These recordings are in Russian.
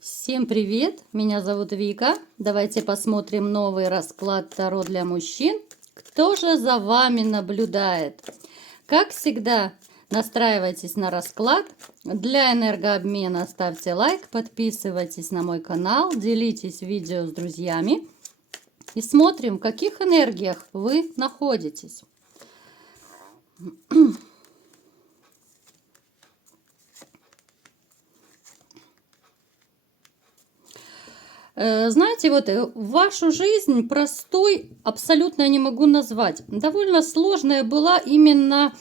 Всем привет! Меня зовут Вика. Давайте посмотрим новый расклад Таро для мужчин. Кто же за вами наблюдает? Как всегда, настраивайтесь на расклад. Для энергообмена ставьте лайк, подписывайтесь на мой канал, делитесь видео с друзьями. И смотрим, в каких энергиях вы находитесь. Знаете, вот вашу жизнь простой абсолютно не могу назвать. Довольно сложная была именно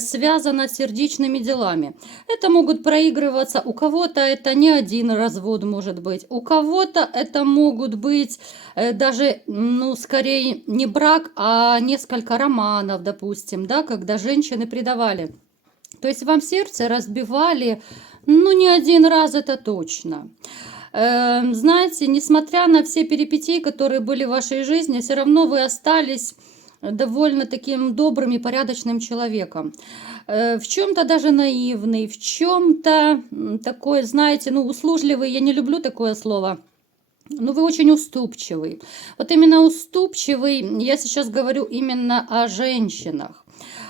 связана с сердечными делами. Это могут проигрываться, у кого-то это не один развод может быть, у кого-то это могут быть даже, ну, скорее не брак, а несколько романов, допустим, да, когда женщины предавали. То есть вам сердце разбивали, ну, не один раз, это точно. Знаете, несмотря на все перипетии, которые были в вашей жизни, все равно вы остались довольно таким добрым и порядочным человеком. В чем-то даже наивный, в чем-то такой, знаете, ну, услужливый, я не люблю такое слово. Но вы очень уступчивый. Вот именно уступчивый, я сейчас говорю именно о женщинах.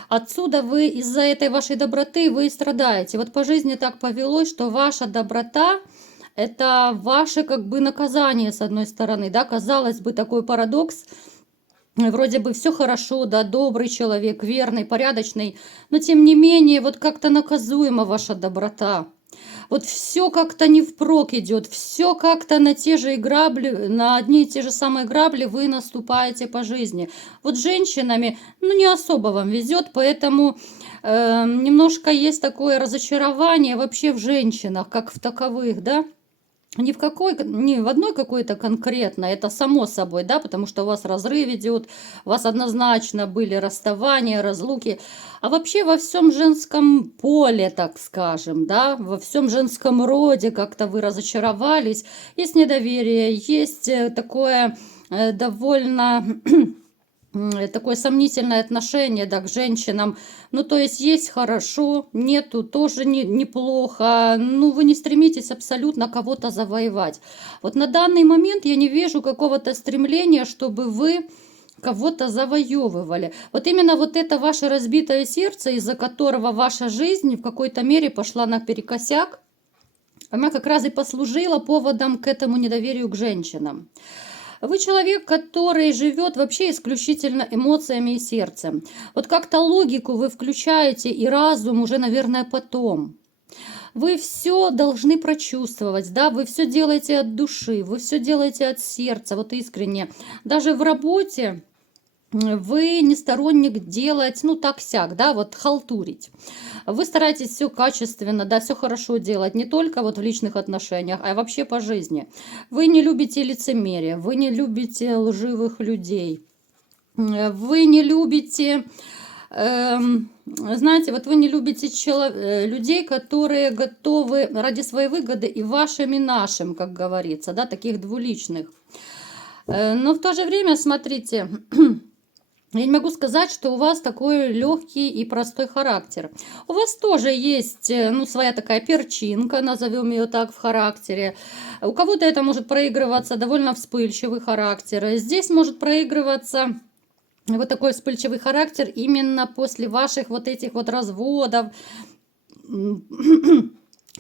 Отсюда вы из-за этой вашей доброты вы и страдаете. Вот по жизни так повелось, что ваша доброта – это ваше как бы наказание, с одной стороны, да, казалось бы, такой парадокс. Вроде бы все хорошо, да, добрый человек, верный, порядочный, но тем не менее вот как-то наказуема ваша доброта. Вот все как-то не впрок идет, все как-то на те же грабли, на одни и те же самые грабли вы наступаете по жизни. Вот с женщинами, ну, не особо вам везет, поэтому немножко есть такое разочарование вообще в женщинах, как в таковых, да. Не в одной какой-то конкретно, это само собой, да, потому что у вас разрыв идет, у вас однозначно были расставания, разлуки, а вообще во всем женском поле, так скажем, да, во всем женском роде как-то вы разочаровались, есть недоверие, есть такое довольно такое сомнительное отношение, да, к женщинам. Ну, то есть хорошо, нету тоже неплохо. Ну, вы не стремитесь абсолютно кого-то завоевать. Вот на данный момент я не вижу какого-то стремления, чтобы вы кого-то завоевывали. Вот именно вот это ваше разбитое сердце, из-за которого ваша жизнь в какой-то мере пошла наперекосяк, она как раз и послужила поводом к этому недоверию к женщинам. Вы человек, который живет вообще исключительно эмоциями и сердцем. Вот как-то логику вы включаете и разум уже, наверное, потом. Вы все должны прочувствовать, да, вы все делаете от души, вы все делаете от сердца, вот искренне. Даже в работе вы не сторонник делать, ну, так-сяк, да, вот халтурить. Вы стараетесь все качественно, да, все хорошо делать, не только вот в личных отношениях, а вообще по жизни. Вы не любите лицемерие, вы не любите лживых людей, вы не любите, знаете, вот вы не любите людей, которые готовы ради своей выгоды и вашим, и нашим, как говорится, да, таких двуличных. Но в то же время, смотрите, я не могу сказать, что у вас такой легкий и простой характер. У вас тоже есть, ну, своя такая перчинка, назовем ее так, в характере. У кого-то это может проигрываться довольно вспыльчивый характер. Здесь может проигрываться вот такой вспыльчивый характер именно после ваших вот этих вот разводов,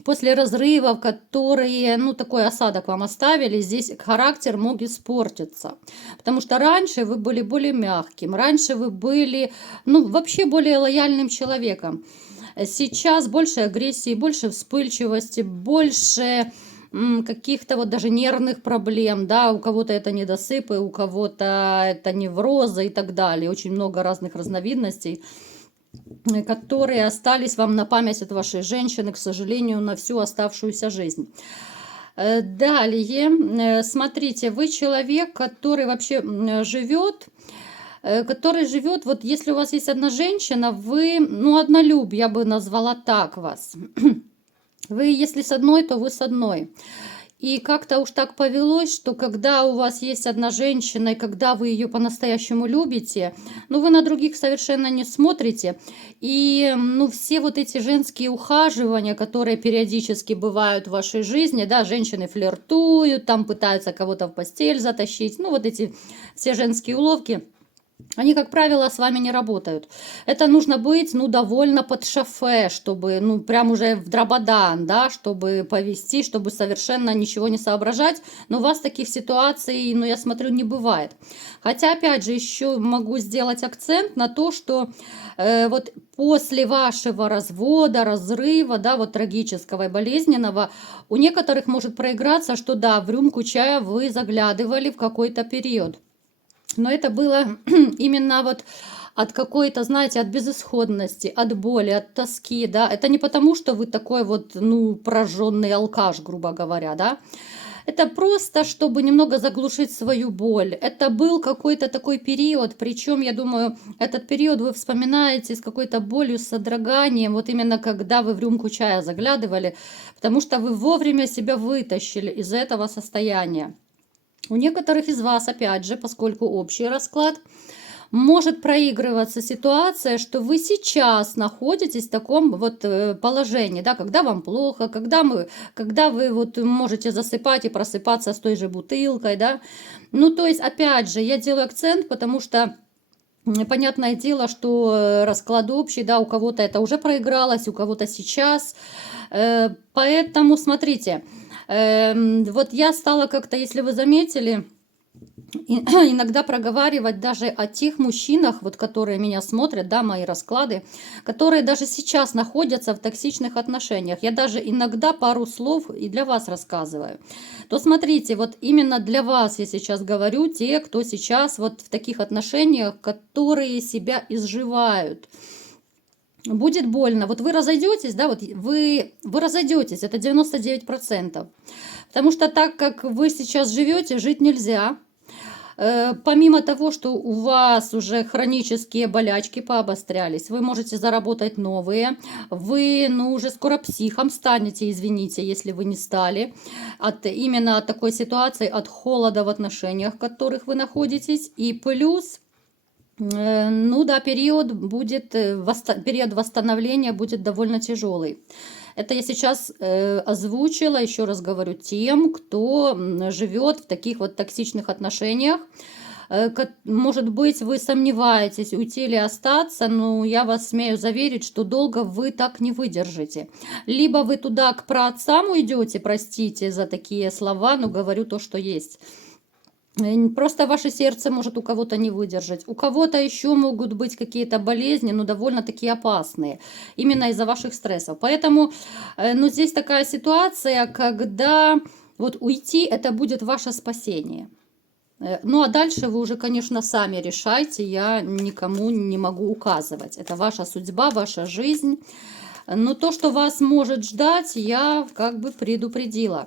после разрывов, которые, ну, такой осадок вам оставили, здесь характер мог испортиться. Потому что раньше вы были более мягким, раньше вы были, ну, вообще более лояльным человеком. Сейчас больше агрессии, больше вспыльчивости, больше каких-то вот даже нервных проблем, да, у кого-то это недосыпы, у кого-то это неврозы и так далее. Очень много разных разновидностей, которые остались вам на память от вашей женщины, к сожалению, на всю оставшуюся жизнь. Далее, смотрите, вы человек, который вообще живет, вот если у вас есть одна женщина, вы, ну, однолюб, я бы назвала так вас. Вы, если с одной, то вы с одной. И как-то уж так повелось, что когда у вас есть одна женщина, и когда вы ее по-настоящему любите, ну, вы на других совершенно не смотрите. И, ну, все вот эти женские ухаживания, которые периодически бывают в вашей жизни, да, женщины флиртуют, там пытаются кого-то в постель затащить, ну, вот эти все женские уловки, они, как правило, с вами не работают. Это нужно быть, ну, довольно под шофе, чтобы, ну, прям уже в дрободан, да, чтобы повести, чтобы совершенно ничего не соображать. Но у вас таких ситуаций, ну, я смотрю, не бывает. Хотя, опять же, еще могу сделать акцент на то, что вот после вашего развода, разрыва, да, вот трагического и болезненного, у некоторых может проиграться, что да, в рюмку чая вы заглядывали в какой-то период. Но это было именно вот от какой-то, знаете, от безысходности, от боли, от тоски, да. Это не потому, что вы такой вот, ну, прожженный алкаш, грубо говоря, да. Это просто, чтобы немного заглушить свою боль. Это был какой-то такой период, причем, я думаю, этот период вы вспоминаете с какой-то болью, с содроганием, вот именно когда вы в рюмку чая заглядывали, потому что вы вовремя себя вытащили из этого состояния. У некоторых из вас, опять же, поскольку общий расклад, может проигрываться ситуация, что вы сейчас находитесь в таком вот положении, да, когда вам плохо, когда вы вот можете засыпать и просыпаться с той же бутылкой, да. Ну, то есть, опять же, я делаю акцент, потому что понятное дело, что расклад общий, да, у кого-то это уже проигралось, у кого-то сейчас. Поэтому, смотрите, вот я стала как-то, если вы заметили, иногда проговаривать даже о тех мужчинах, вот которые меня смотрят, да, мои расклады, которые даже сейчас находятся в токсичных отношениях. Я даже иногда пару слов и для вас рассказываю. То смотрите, вот именно для вас я сейчас говорю, те, кто сейчас вот в таких отношениях, которые себя изживают. Будет больно. Вот вы разойдетесь, да, вот вы разойдетесь, это 99%. Потому что так, как вы сейчас живете, жить нельзя. Помимо того, что у вас уже хронические болячки пообострялись, вы можете заработать новые, вы, ну, уже скоро психом станете, извините, если вы не стали, именно от такой ситуации, от холода в отношениях, в которых вы находитесь, и плюс... Ну да, период восстановления будет довольно тяжелый. Это я сейчас озвучила, еще раз говорю, тем, кто живет в таких вот токсичных отношениях. Может быть, вы сомневаетесь, уйти или остаться, но я вас смею заверить, что долго вы так не выдержите. Либо вы туда к праотцам уйдете, простите за такие слова, но говорю то, что есть. Просто ваше сердце может у кого-то не выдержать. У кого-то еще могут быть какие-то болезни, но довольно-таки опасные. Именно из-за ваших стрессов. Поэтому, ну, здесь такая ситуация, когда вот уйти, это будет ваше спасение. Ну, а дальше вы уже, конечно, сами решайте. Я никому не могу указывать. Это ваша судьба, ваша жизнь. Но то, что вас может ждать, я как бы предупредила.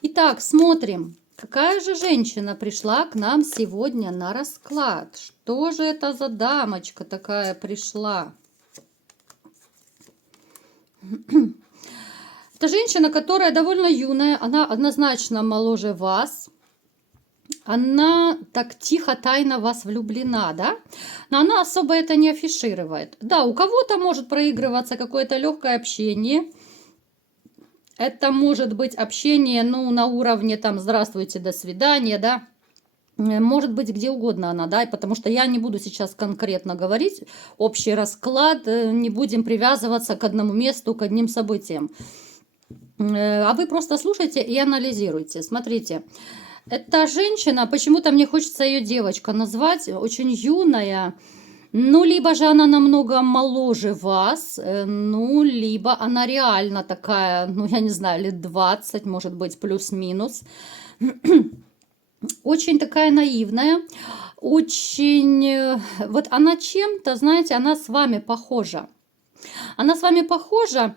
Итак, смотрим. Какая же женщина пришла к нам сегодня на расклад? Что же это за дамочка такая пришла? Это женщина, которая довольно юная, она однозначно моложе вас. Она так тихо, тайно в вас влюблена, да? Но она особо это не афиширует. Да, у кого-то может проигрываться какое-то легкое общение. Это может быть общение, ну, на уровне там «здравствуйте, до свидания», да. Может быть где угодно она, да, потому что я не буду сейчас конкретно говорить, общий расклад, не будем привязываться к одному месту, к одним событиям. А вы просто слушайте и анализируйте. Смотрите, эта женщина, почему-то мне хочется ее девочка назвать, очень юная. Ну, либо же она намного моложе вас, ну, либо она реально такая, ну, я не знаю, лет 20, может быть, плюс-минус. Очень такая наивная, очень... Вот она чем-то, знаете, она с вами похожа. Она с вами похожа,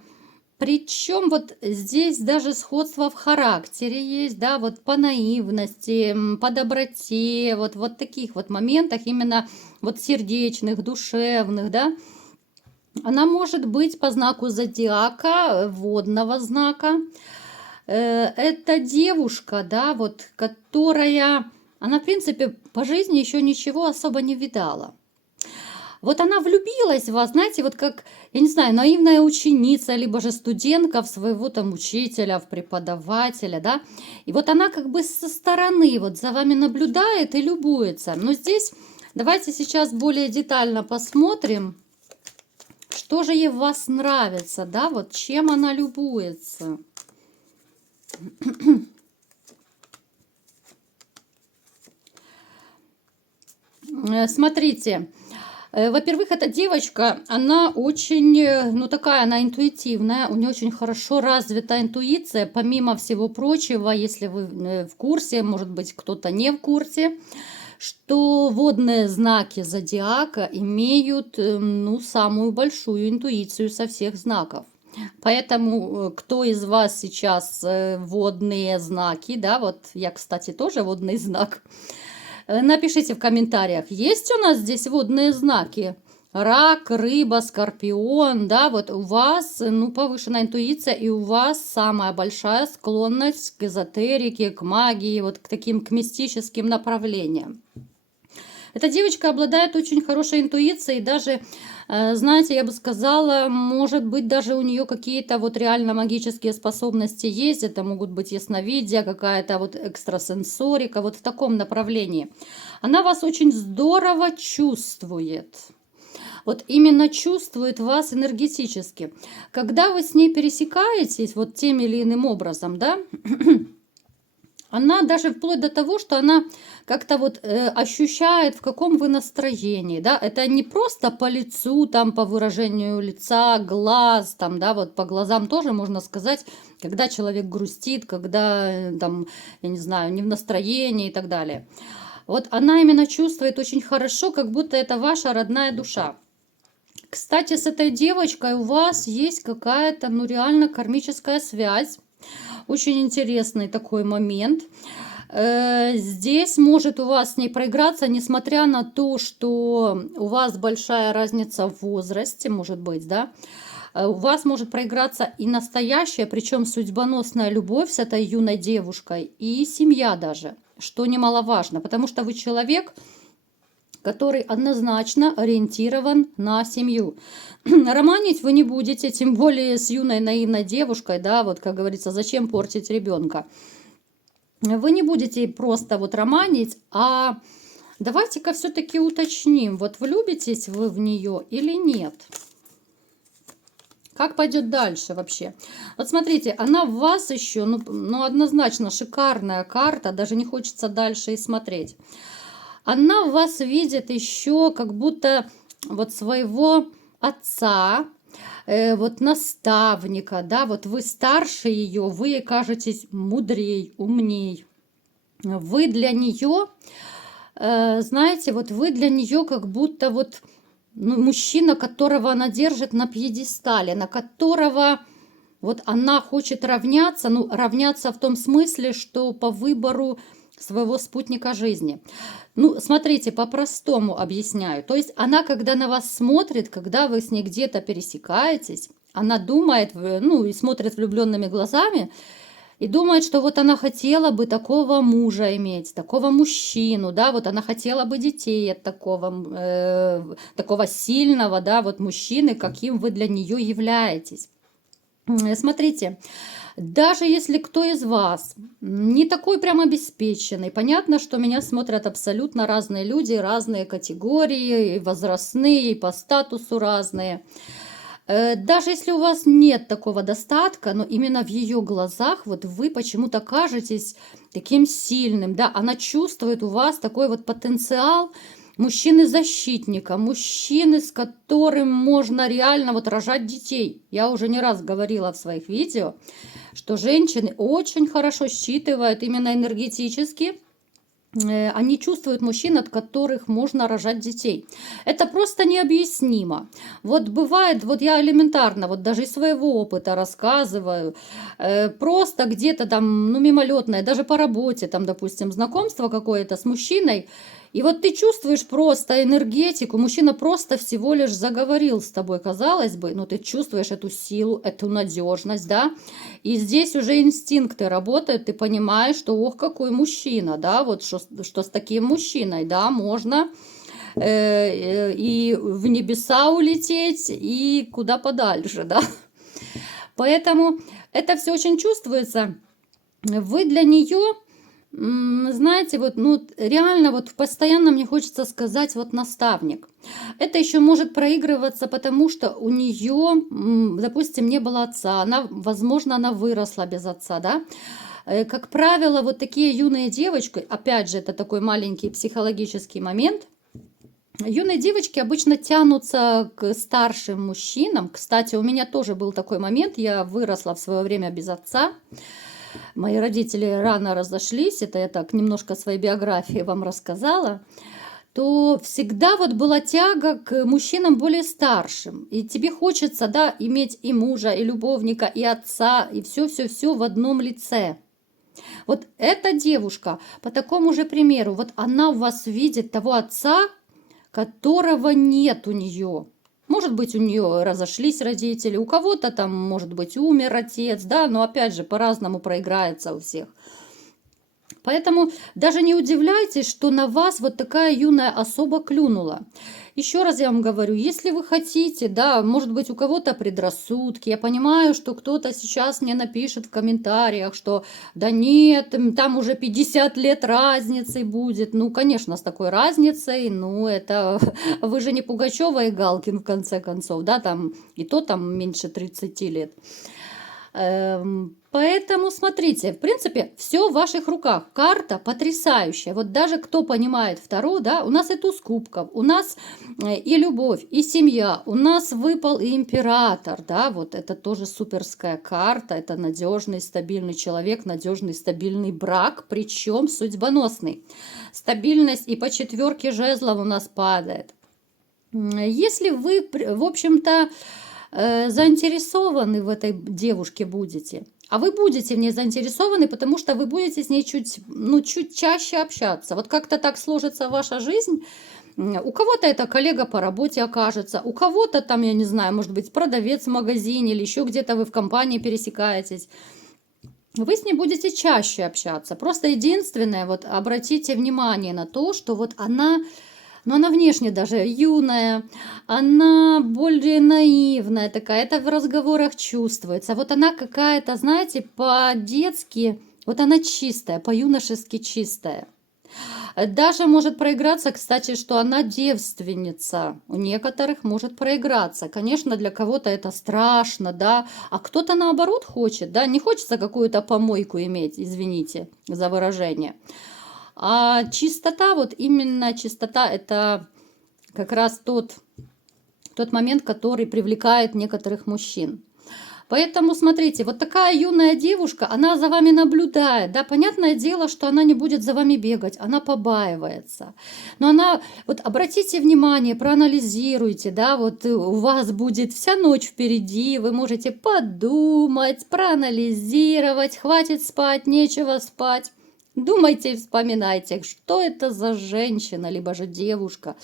причем вот здесь даже сходство в характере есть, да, вот по наивности, по доброте, вот таких вот моментах, именно вот сердечных, душевных, да. Она может быть по знаку зодиака, водного знака. Это девушка, да, вот, которая, она, в принципе, по жизни еще ничего особо не видала. Вот она влюбилась в вас, знаете, вот как, я не знаю, наивная ученица, либо же студентка в своего там учителя, в преподавателя, да. И вот она как бы со стороны вот за вами наблюдает и любуется. Но здесь давайте сейчас более детально посмотрим, что же ей в вас нравится, да, вот чем она любуется. Смотрите, во-первых, эта девочка, она очень, ну такая, она интуитивная, у нее очень хорошо развита интуиция, помимо всего прочего, если вы в курсе, может быть, кто-то не в курсе, что водные знаки зодиака имеют, ну, самую большую интуицию со всех знаков. Поэтому, кто из вас сейчас водные знаки, да, вот я, кстати, тоже водный знак. Напишите в комментариях, есть у нас здесь водные знаки? Рак, рыба, скорпион, да, вот у вас, ну, повышенная интуиция, и у вас самая большая склонность к эзотерике, к магии, вот к таким, к мистическим направлениям. Эта девочка обладает очень хорошей интуицией, даже, знаете, я бы сказала, может быть, даже у нее какие-то вот реально магические способности есть. Это могут быть ясновидение, какая-то вот экстрасенсорика, вот в таком направлении. Она вас очень здорово чувствует. Вот именно чувствует вас энергетически. Когда вы с ней пересекаетесь вот тем или иным образом, да, она даже вплоть до того, что она как-то вот ощущает, в каком вы настроении, да, это не просто по лицу, там, по выражению лица, глаз, там, да, вот по глазам тоже можно сказать, когда человек грустит, когда, там, я не знаю, не в настроении и так далее. Вот она именно чувствует очень хорошо, как будто это ваша родная душа. Кстати, с этой девочкой у вас есть какая-то, ну, реально кармическая связь. Очень интересный такой момент. Здесь может у вас с ней проиграться, несмотря на то, что у вас большая разница в возрасте, может быть, да. У вас может проиграться и настоящая, причем судьбоносная любовь с этой юной девушкой, и семья даже, что немаловажно, потому что вы человек, который однозначно ориентирован на семью. Романить вы не будете, тем более с юной наивной девушкой, да, вот как говорится, зачем портить ребенка. Вы не будете просто вот романить, а давайте-ка все-таки уточним, вот влюбитесь вы в нее или нет. Как пойдет дальше вообще? Вот смотрите, она в вас еще, ну однозначно шикарная карта, даже не хочется дальше и смотреть. Она в вас видит еще как будто вот своего отца, вот наставника, да, вот вы старше ее, вы ей кажетесь мудрей, умней. Вы для нее, знаете, вот вы для нее как будто вот, ну, мужчина, которого она держит на пьедестале, на которого вот она хочет равняться, ну, равняться в том смысле, что по выбору своего спутника жизни. Ну, смотрите, по-простому объясняю. То есть она, когда на вас смотрит, когда вы с ней где-то пересекаетесь, она думает, ну, и смотрит влюбленными глазами, и думает, что вот она хотела бы такого мужа иметь, такого мужчину, да, вот она хотела бы детей от такого сильного, да, вот мужчины, каким вы для нее являетесь. Смотрите, даже если кто из вас не такой прям обеспеченный, понятно, что меня смотрят абсолютно разные люди, разные категории, и возрастные, и по статусу разные. Даже если у вас нет такого достатка, но именно в ее глазах вот вы почему-то кажетесь таким сильным, да, она чувствует у вас такой вот потенциал мужчины-защитника, мужчины, с которым можно реально вот рожать детей. Я уже не раз говорила в своих видео, что женщины очень хорошо считывают именно энергетически, они чувствуют мужчин, от которых можно рожать детей. Это просто необъяснимо. Вот бывает, вот я элементарно, вот даже из своего опыта рассказываю, просто где-то там, ну, мимолетное, даже по работе, там, допустим, знакомство какое-то с мужчиной, И вот ты чувствуешь просто энергетику, мужчина просто всего лишь заговорил с тобой, казалось бы, но ты чувствуешь эту силу, эту надежность, да, и здесь уже инстинкты работают, ты понимаешь, что, ох, какой мужчина, да, вот что с таким мужчиной, да, можно и в небеса улететь, и куда подальше, да. Поэтому это все очень чувствуется. Вы для нее, знаете, вот, ну, реально вот постоянно мне хочется сказать вот наставник. Это еще может проигрываться, потому что у нее, допустим, не было отца, она, возможно, она выросла без отца, да. Как правило, вот такие юные девочки, опять же, это такой маленький психологический момент, юные девочки обычно тянутся к старшим мужчинам. Кстати, у меня тоже был такой момент, я выросла в свое время без отца. Мои родители рано разошлись, это я так немножко своей биографии вам рассказала, то всегда вот была тяга к мужчинам более старшим. И тебе хочется, да, иметь и мужа, и любовника, и отца, и все-все-все в одном лице. Вот эта девушка, по такому же примеру, вот она в вас видит того отца, которого нет у нее. Может быть, у нее разошлись родители, у кого-то там, может быть, умер отец, да, но опять же, по-разному проиграется у всех. Поэтому даже не удивляйтесь, что на вас вот такая юная особа клюнула. Еще раз я вам говорю, если вы хотите, да, может быть, у кого-то предрассудки, я понимаю, что кто-то сейчас мне напишет в комментариях, что да нет, там уже 50 лет разницы будет. Ну, конечно, с такой разницей, ну, это вы же не Пугачева и Галкин, в конце концов, да, там и то там меньше 30 лет. Поэтому смотрите, в принципе, все в ваших руках. Карта потрясающая. Вот даже кто понимает Таро, да, у нас и туз кубков, у нас и любовь, и семья, у нас выпал и император, да, вот это тоже суперская карта, это надежный, стабильный человек, надежный, стабильный брак, причем судьбоносный. Стабильность и по 4 жезлов у нас падает. Если вы, в общем-то, заинтересованы в этой девушке будете. А вы будете в ней заинтересованы, потому что вы будете с ней чуть чаще общаться. Вот как-то так сложится ваша жизнь. У кого-то это коллега по работе окажется, у кого-то там, я не знаю, может быть, продавец в магазине или еще где-то вы в компании пересекаетесь. Вы с ней будете чаще общаться. Просто единственное, вот обратите внимание на то, что вот она... Но она внешне даже юная, она более наивная такая, это в разговорах чувствуется. Вот она какая-то, знаете, по-детски, вот она чистая, по-юношески чистая. Даже может проиграться, кстати, что она девственница. У некоторых может проиграться. Конечно, для кого-то это страшно, да, а кто-то наоборот хочет, да, не хочется какую-то помойку иметь, извините за выражение. А чистота, вот именно чистота, это как раз тот момент, который привлекает некоторых мужчин. Поэтому, смотрите, вот такая юная девушка, она за вами наблюдает, да, понятное дело, что она не будет за вами бегать, она побаивается. Но она, вот обратите внимание, проанализируйте, да, вот у вас будет вся ночь впереди, вы можете подумать, проанализировать, хватит спать, нечего спать. Думайте и вспоминайте, что это за женщина, либо же девушка,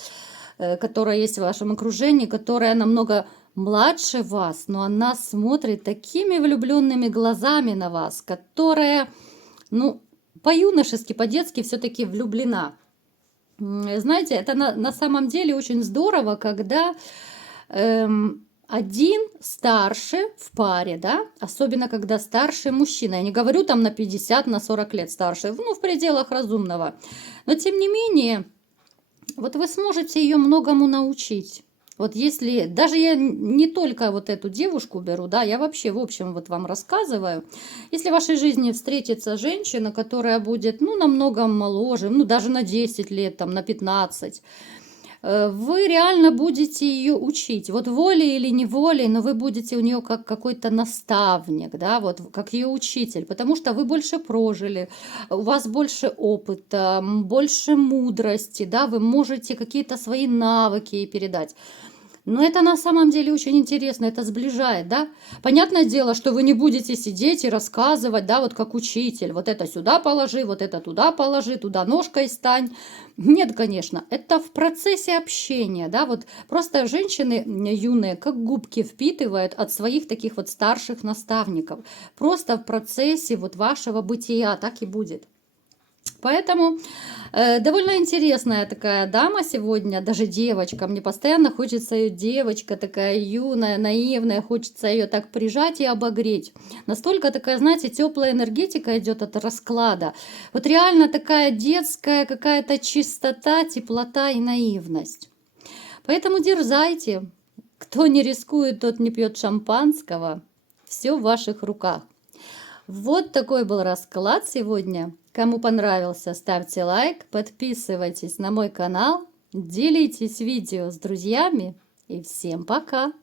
которая есть в вашем окружении, которая намного младше вас, но она смотрит такими влюбленными глазами на вас, которая, ну, по-юношески, по-детски все-таки влюблена. Знаете, это на самом деле очень здорово, когда... один старше в паре, да, особенно когда старший мужчина, я не говорю там на 50, на 40 лет старше, ну, в пределах разумного, но тем не менее, вот вы сможете ее многому научить. Вот если, даже я не только вот эту девушку беру, да, я вообще, в общем, вот вам рассказываю, если в вашей жизни встретится женщина, которая будет, ну, намного моложе, ну, даже на 10 лет, там, на 15, вы реально будете ее учить. Вот волей или неволей, но вы будете у нее как какой-то наставник, да, вот как ее учитель, потому что вы больше прожили, у вас больше опыта, больше мудрости, да, вы можете какие-то свои навыки ей передать. Но это на самом деле очень интересно, это сближает, да? Понятное дело, что вы не будете сидеть и рассказывать, да, вот как учитель, вот это сюда положи, вот это туда положи, туда ножкой стань. Нет, конечно, это в процессе общения, да, вот просто женщины юные как губки впитывают от своих таких вот старших наставников. Просто в процессе вот вашего бытия так и будет. Поэтому довольно интересная такая дама сегодня, даже девочка. Мне постоянно хочется ее, девочка такая юная, наивная, хочется ее так прижать и обогреть. Настолько такая, знаете, теплая энергетика идет от расклада. Вот реально такая детская какая-то чистота, теплота и наивность. Поэтому дерзайте. Кто не рискует, тот не пьет шампанского. Все в ваших руках. Вот такой был расклад сегодня. Кому понравился, ставьте лайк, подписывайтесь на мой канал, делитесь видео с друзьями и всем пока!